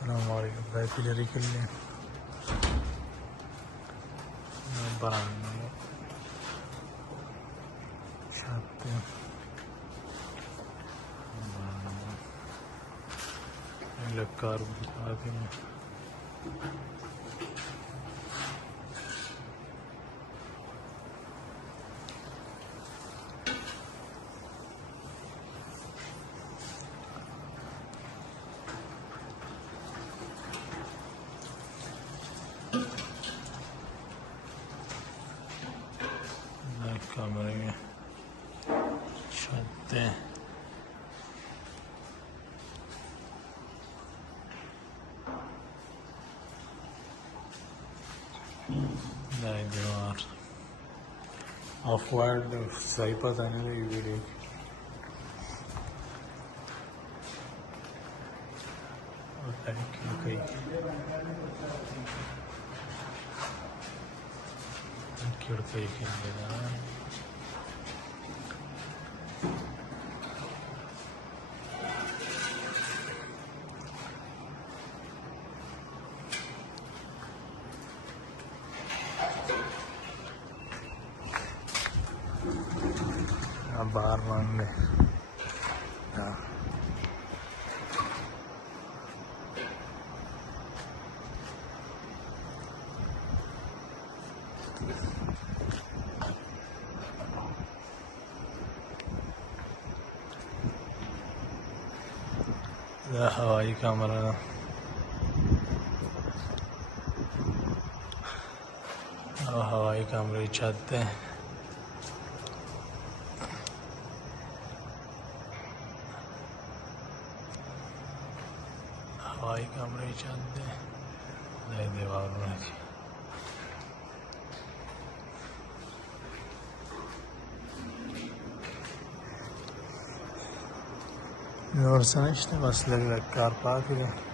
Assalamualaikum. Baik dari kalian. Barang şartı. Lekar bukan. कमरे छतें दीवार ऑफ वाइड सही पता नहीं लगी वीडियो खिड़की के बाहर मांगे हवाई कमरा हवाई कमरे छत है हवाई कमरे छत है दीवार में और समझते बस लग कार पार्क है